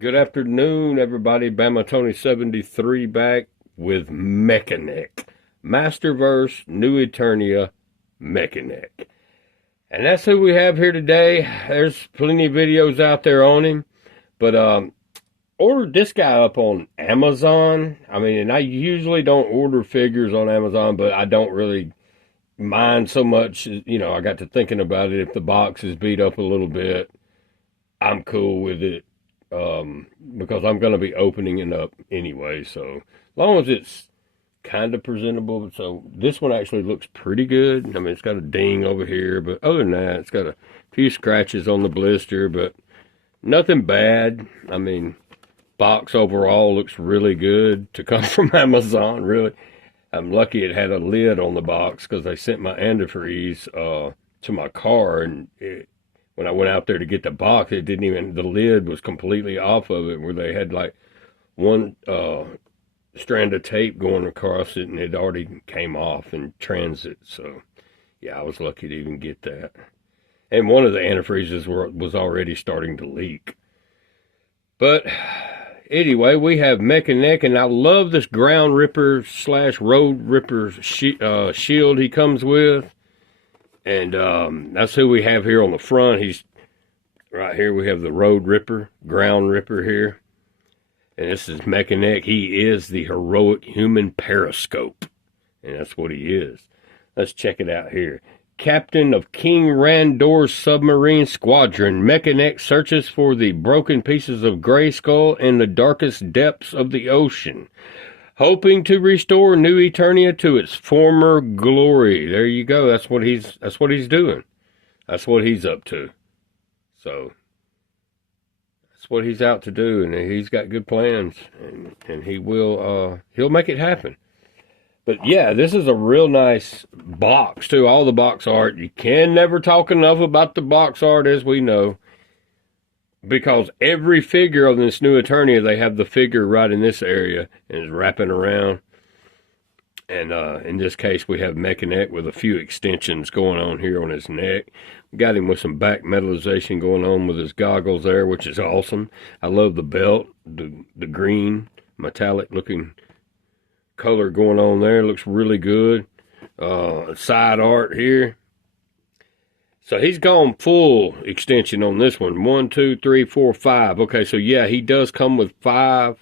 Good afternoon, everybody. Bama Tony 73 back with Mekaneck. Masterverse, New Eternia Mekaneck. And that's who we have here today. There's plenty of videos out there on him. But ordered this guy up on Amazon. I mean, and I usually don't order figures on Amazon, but I don't really mind so much. You know, I got to thinking about it. If the box is beat up a little bit, I'm cool with it. Because I'm going to be opening it up anyway, so as long as it's kind of presentable. So this one actually looks pretty good. I mean, it's got a ding over here, but other than that, it's got a few scratches on the blister, but nothing bad. I mean, box overall looks really good to come from Amazon, really. I'm lucky it had a lid on the box because they sent my antifreeze to my car, and when I went out there to get the box, it didn't even, the lid was completely off of it, where they had like one strand of tape going across it, and it already came off in transit. So yeah, I was lucky to even get that. And one of the antifreezes was already starting to leak. But anyway, we have Mekaneck, and I love this ground ripper / road ripper shield he comes with. And that's who we have here on the front. He's right here. We have the road ripper, ground ripper here. And this is Mekaneck. He is the heroic human periscope. And that's what he is. Let's check it out here. Captain of King Randor's submarine squadron, Mekaneck searches for the broken pieces of Grayskull in the darkest depths of the ocean, hoping to restore New Eternia to its former glory. There you go. That's what he's doing. That's what he's up to. So that's what he's out to do, and he's got good plans, and he'll make it happen. But yeah, this is a real nice box too. All the box art. You can never talk enough about the box art, as we know. Because every figure of this New Eternia, they have the figure right in this area and is wrapping around. And in this case, we have Mekaneck with a few extensions going on here on his neck. Got him with some back metallization going on with his goggles there, which is awesome. I love the belt, the green, metallic looking color going on there. Looks really good. Side art here. So he's gone full extension on this one. 1, 2, 3, 4, 5. Okay, so yeah, he does come with 5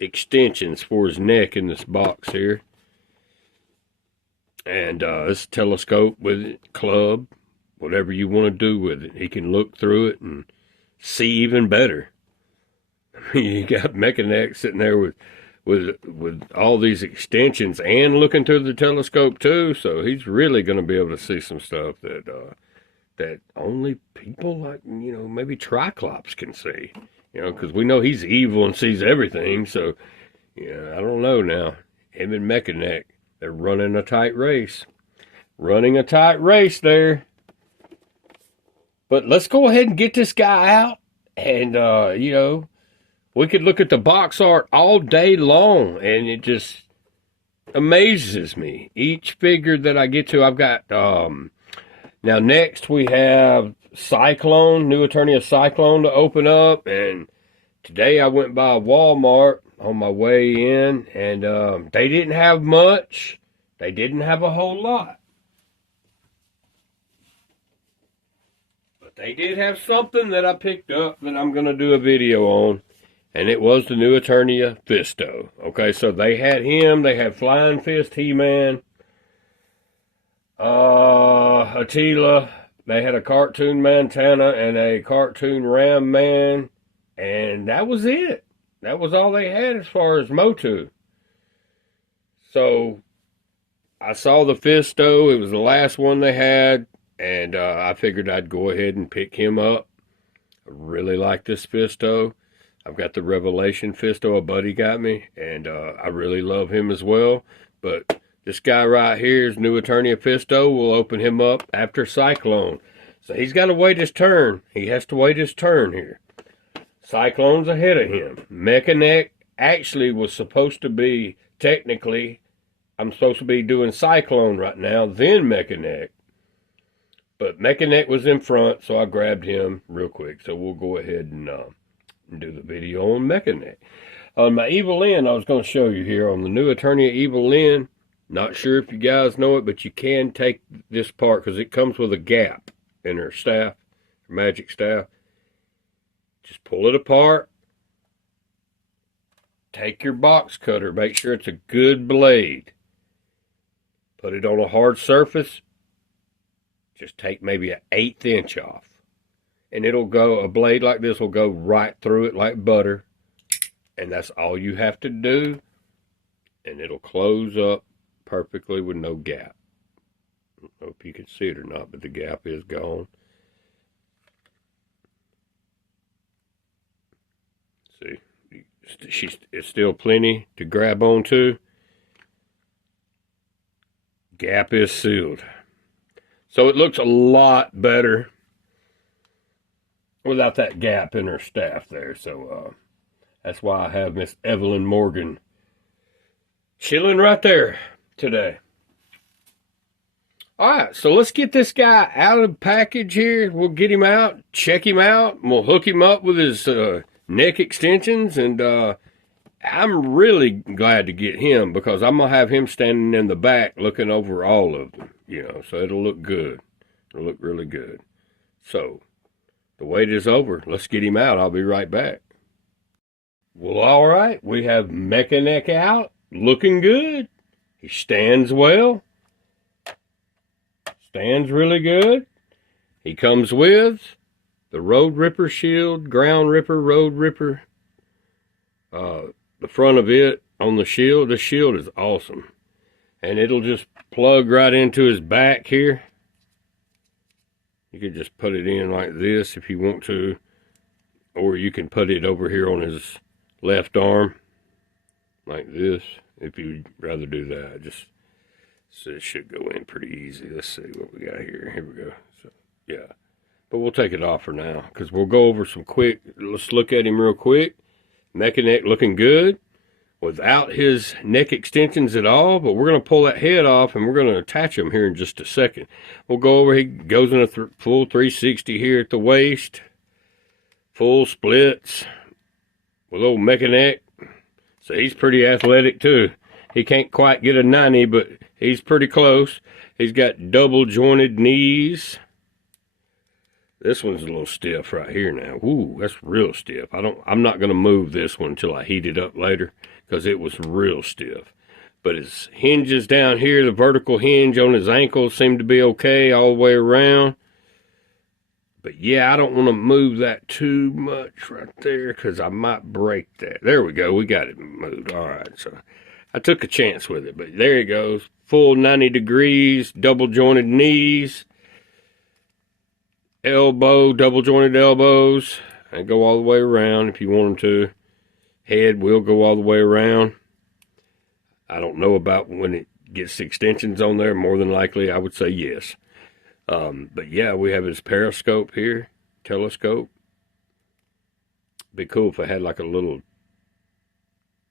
extensions for his neck in this box here. And this telescope with it, club, whatever you want to do with it. He can look through it and see even better. I mean, you got Mekaneck sitting there with all these extensions and looking through the telescope too, so he's really going to be able to see some stuff that only people like, you know, maybe Triclops can see, you know, because we know he's evil and sees everything. So yeah, I don't know now. Him and Mekaneck, they're running a tight race there. But let's go ahead and get this guy out, and you know, we could look at the box art all day long, and it just amazes me. Each figure that I get to, I've got, now next we have Cyclone, New Eternia Cyclone to open up, and today I went by Walmart on my way in, and they didn't have much. They didn't have a whole lot. But they did have something that I picked up that I'm going to do a video on. And it was the New Eternia Fisto. Okay, so they had him. They had Flying Fist He-Man. Attila. They had a cartoon Montana and a cartoon Ram Man. And that was it. That was all they had as far as MOTU. So I saw the Fisto. It was the last one they had. And I figured I'd go ahead and pick him up. I really like this Fisto. I've got the Revelation Fisto a buddy got me, and I really love him as well. But this guy right here is New Eternia Fisto. We'll open him up after Cyclone. So he's got to wait his turn. He has to wait his turn here. Cyclone's ahead of him. Mekaneck actually was supposed to be, technically, I'm supposed to be doing Cyclone right now, then Mekaneck. But Mekaneck was in front, so I grabbed him real quick. So we'll go ahead and and do the video on Mekaneck. On my Evelyn, I was going to show you here on the new Eternia Evelyn. Not sure if you guys know it, but you can take this part because it comes with a gap in her staff, her magic staff. Just pull it apart. Take your box cutter. Make sure it's a good blade. Put it on a hard surface. Just take maybe an 1/8 inch off. And it'll go, a blade like this will go right through it like butter. And that's all you have to do. And it'll close up perfectly with no gap. I don't know if you can see it or not, but the gap is gone. See, it's still plenty to grab onto. Gap is sealed. So it looks a lot better without that gap in her staff there. So that's why I have Miss Evelyn Morgan chilling right there today. All right, so let's get this guy out of the package here. We'll get him out, check him out, and we'll hook him up with his neck extensions. And I'm really glad to get him because I'm going to have him standing in the back looking over all of them, you know, so it'll look good. It'll look really good. So the wait is over. Let's get him out. I'll be right back. Well, all right, we have Mekaneck out, looking good. He stands well. Stands really good. He comes with the Road Ripper shield, Ground Ripper, Road Ripper. The front of it on the shield, the shield is awesome. And it'll just plug right into his back here. You can just put it in like this if you want to. Or you can put it over here on his left arm. Like this, if you'd rather do that. Just so it should go in pretty easy. Let's see what we got here. Here we go. So, yeah. But we'll take it off for now. Because we'll go over some quick. Let's look at him real quick. Mekaneck looking good. Without his neck extensions at all. But we're going to pull that head off. And we're going to attach him here in just a second. We'll go over. He goes in a full 360 here at the waist. Full splits. With old Mekaneck. So he's pretty athletic too. He can't quite get a 90, but he's pretty close. He's got double jointed knees. This one's a little stiff right here now. Ooh, that's real stiff. I'm not going to move this one until I heat it up later because it was real stiff. But his hinges down here, the vertical hinge on his ankles seem to be okay all the way around. But yeah, I don't want to move that too much right there because I might break that. There we go. We got it moved. All right. So I took a chance with it. But there he goes. Full 90 degrees, double jointed knees, elbow, double jointed elbows. And go all the way around if you want them to. Head will go all the way around. I don't know about when it gets extensions on there. More than likely, I would say yes. But yeah, we have his periscope here, telescope. Be cool if I had like a little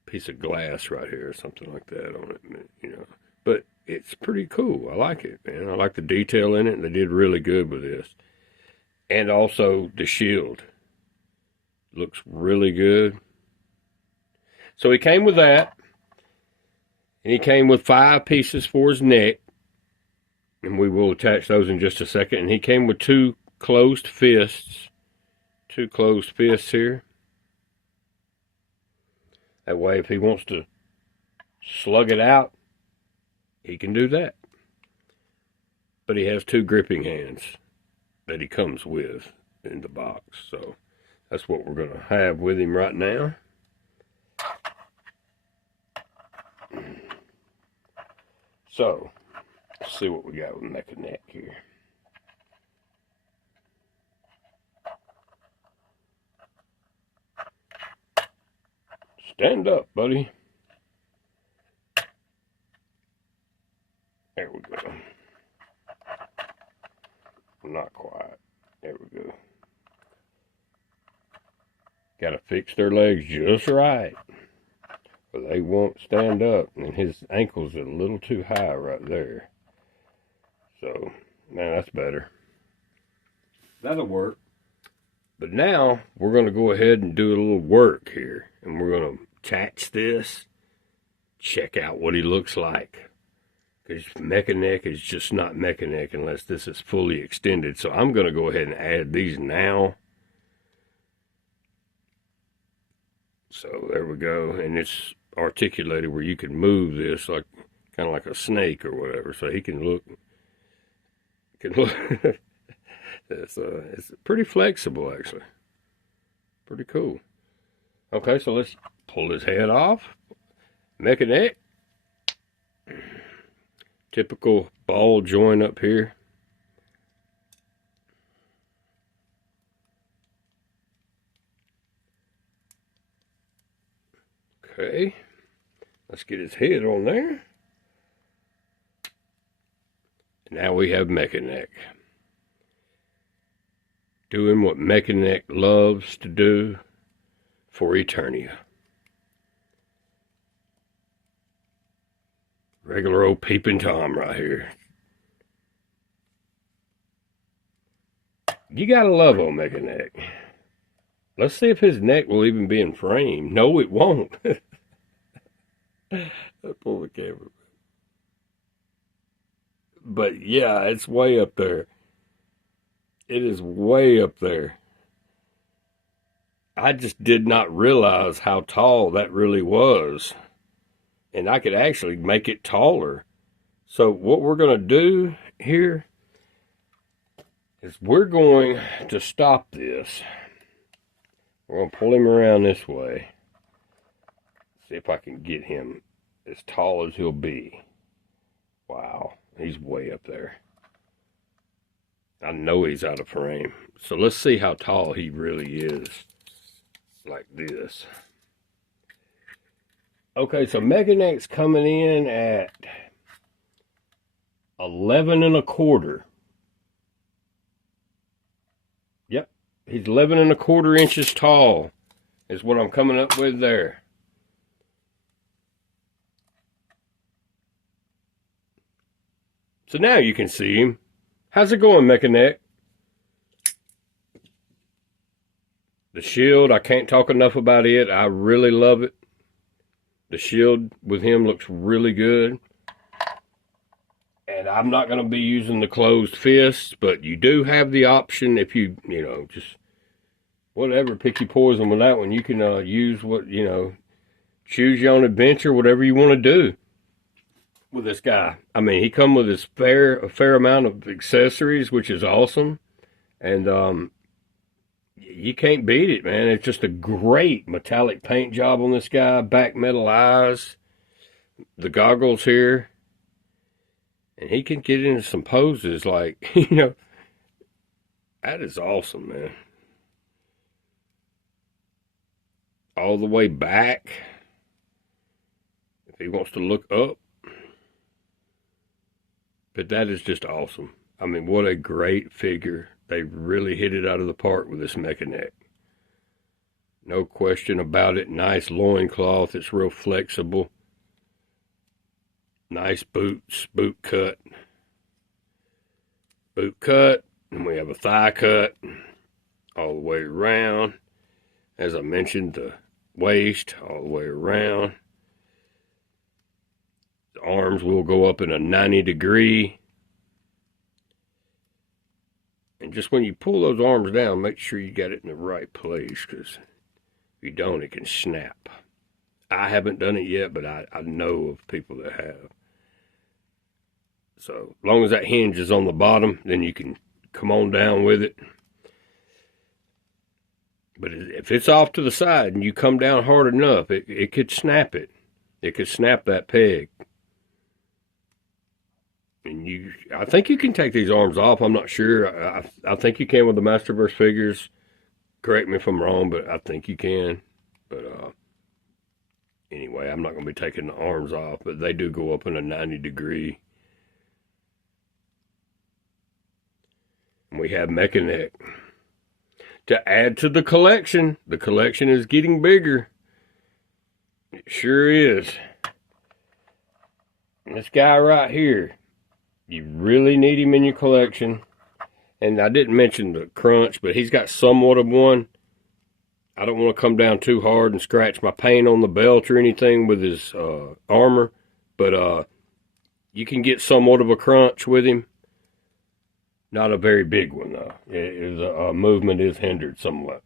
piece of glass right here or something like that on it, you know. But it's pretty cool. I like it, man. I like the detail in it, and they did really good with this. And also the shield. Looks really good. So he came with that. And he came with 5 pieces for his neck. And we will attach those in just a second. And he came with 2 closed fists. 2 closed fists here. That way, if he wants to slug it out, he can do that. But he has 2 gripping hands that he comes with in the box. So that's what we're going to have with him right now. So let's see what we got with Mekaneck here. Stand up, buddy. There we go. Not quite. There we go. Got to fix their legs just right, or they won't stand up. And his ankles are a little too high right there. So, man, that's better. That'll work. But now we're going to go ahead and do a little work here. And we're going to attach this. Check out what he looks like. Because Mekaneck is just not Mekaneck unless this is fully extended. So I'm going to go ahead and add these now. So there we go. And it's articulated where you can move this like kind of like a snake or whatever. So he can look. It's pretty flexible, actually. Pretty cool. Okay, so let's pull his head off. Mekaneck. Typical ball joint up here. Okay. Let's get his head on there. Now we have Mekaneck. Doing what Mekaneck loves to do for Eternia. Regular old peeping Tom right here. You gotta love old Mekaneck. Let's see if his neck will even be in frame. No, it won't. I'll pull the camera. But yeah, it's way up there. It is way up there. I just did not realize how tall that really was. And I could actually make it taller. So what we're going to do here is we're going to stop this. We're going to pull him around this way. See if I can get him as tall as he'll be. Wow, he's way up there. I know he's out of frame. So let's see how tall he really is. Like this. Okay, so Mekaneck's coming in at 11 1/4. Yep, he's 11 1/4 inches tall is what I'm coming up with there. So now you can see him. How's it going, Mekaneck? The shield, I can't talk enough about it. I really love it. The shield with him looks really good. And I'm not going to be using the closed fist, but you do have the option if you just whatever, pick your poison with that one. You can use what, choose your own adventure, whatever you want to do with this guy. I mean, he come with a fair amount of accessories, which is awesome. And you can't beat it, man. It's just a great metallic paint job on this guy. Back metal eyes. The goggles here. And he can get into some poses like, that is awesome, man. All the way back. If he wants to look up. But that is just awesome. I mean, what a great figure. They really hit it out of the park with this Mekaneck. No question about it. Nice loincloth. It's real flexible. Nice boots. Boot cut. Boot cut. And we have a thigh cut. All the way around. As I mentioned, the waist. All the way around. The arms will go up in a 90-degree. And just when you pull those arms down, make sure you got it in the right place, because if you don't, it can snap. I haven't done it yet, but I know of people that have. So as long as that hinge is on the bottom, then you can come on down with it. But if it's off to the side and you come down hard enough, it could snap it. It could snap that peg. And I think you can take these arms off. I'm not sure. I think you can with the Masterverse figures. Correct me if I'm wrong, but I think you can. But anyway, I'm not going to be taking the arms off, but they do go up in a 90-degree. And we have Mekaneck. To add to the collection is getting bigger. It sure is. And this guy right here. You really need him in your collection. And I didn't mention the crunch, but he's got somewhat of one. I don't want to come down too hard and scratch my paint on the belt or anything with his armor. But you can get somewhat of a crunch with him. Not a very big one, though. His movement is hindered somewhat.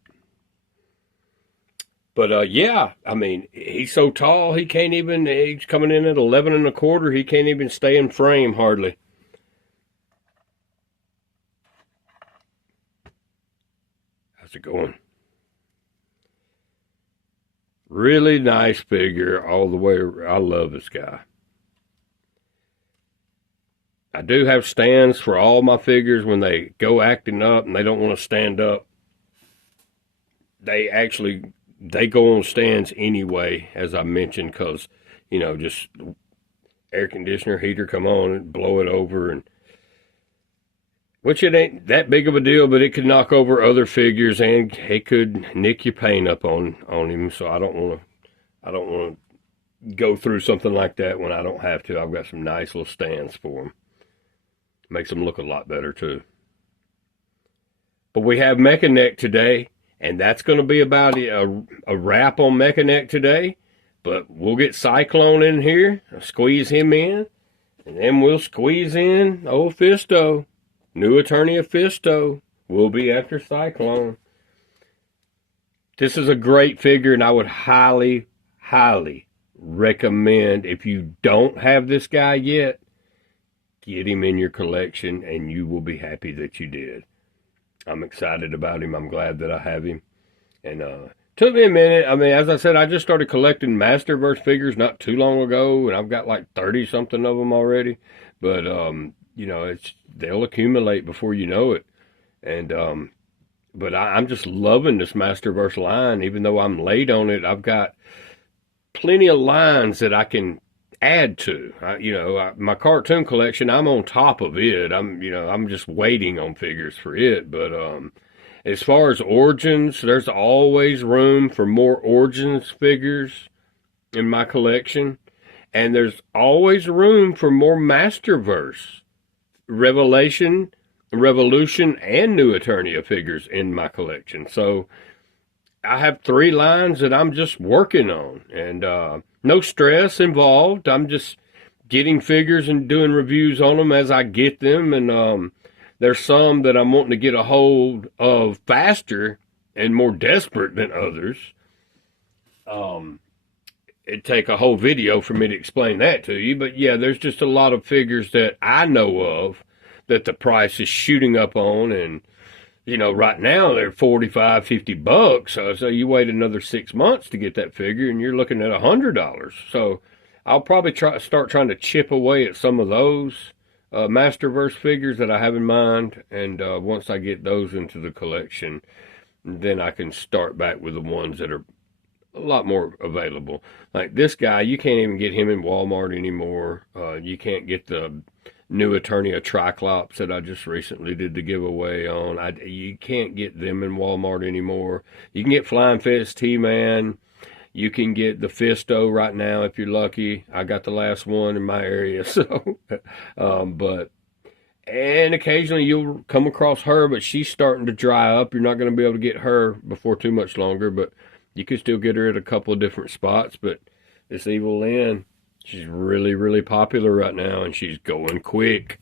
But yeah, I mean, he's so tall, he can't even, he's coming in at 11 1/4. He can't even stay in frame hardly. How's it going? Really nice figure all the way. I love this guy. I do have stands for all my figures when they go acting up and they don't want to stand up. They go on stands anyway, as I mentioned, because, you know, just air conditioner, heater come on and blow it over, and which it ain't that big of a deal, but it could knock over other figures and it could nick your paint up on him. So I don't want to go through something like that when I don't have to. I've got some nice little stands for them. Makes them look a lot better too. But we have Mekaneck today. And that's going to be about a wrap on Mekaneck today. But we'll get Cyclone in here, squeeze him in, and then we'll squeeze in old Fisto. New Eternia Fisto will be after Cyclone. This is a great figure, and I would highly, highly recommend, if you don't have this guy yet, get him in your collection, and you will be happy that you did. I'm excited about him. I'm glad that I have him. And took me a minute. I mean, as I said, I just started collecting Masterverse figures not too long ago, and I've got like 30-something of them already. But, you know, they'll accumulate before you know it. And but I'm just loving this Masterverse line. Even though I'm late on it, I've got plenty of lines that I can add to. My cartoon collection, I'm on top of it. I'm just waiting on figures for it. But as far as Origins, there's always room for more Origins figures in my collection, and there's always room for more Masterverse, Revolution, and New Eternia figures in my collection. So I have 3 lines that I'm just working on, and no stress involved. I'm just getting figures and doing reviews on them as I get them. And there's some that I'm wanting to get a hold of faster and more desperate than others. It'd take a whole video for me to explain that to you. But yeah, there's just a lot of figures that I know of that the price is shooting up on. And, you know, right now they're $45-50. So you wait another 6 months to get that figure, and you're looking at $100. So I'll probably start trying to chip away at some of those Masterverse figures that I have in mind. And once I get those into the collection, then I can start back with the ones that are a lot more available. Like this guy, you can't even get him in Walmart anymore. You can't get the New Eternia Triclops that I just recently did the giveaway on. You can't get them in Walmart anymore. You can get Flying Fist T-Man. You can get the Fisto right now if you're lucky. I got the last one in my area. So, and occasionally you'll come across her, but she's starting to dry up. You're not going to be able to get her before too much longer, but you can still get her at a couple of different spots. But this Evil Lynn, she's really, really popular right now, and she's going quick.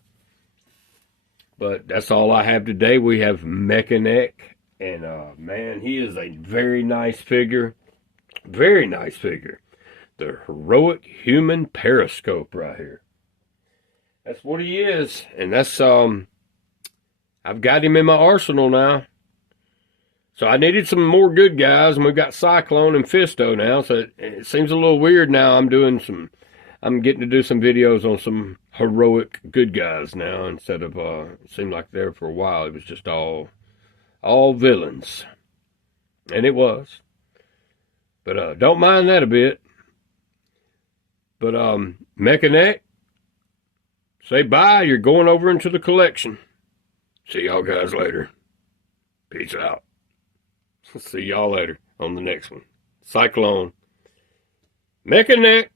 But that's all I have today. We have Mekaneck, and man, he is a very nice figure. Very nice figure. The heroic human periscope right here. That's what he is. And that's, I've got him in my arsenal now. So I needed some more good guys, and we've got Cyclone and Fisto now. So it seems a little weird now. I'm getting to do some videos on some heroic good guys now, instead of, it seemed like there for a while it was just all villains. And it was. But don't mind that a bit. But Mekaneck, say bye. You're going over into the collection. See y'all guys later. Peace out. See y'all later on the next one. Cyclone. Mekaneck.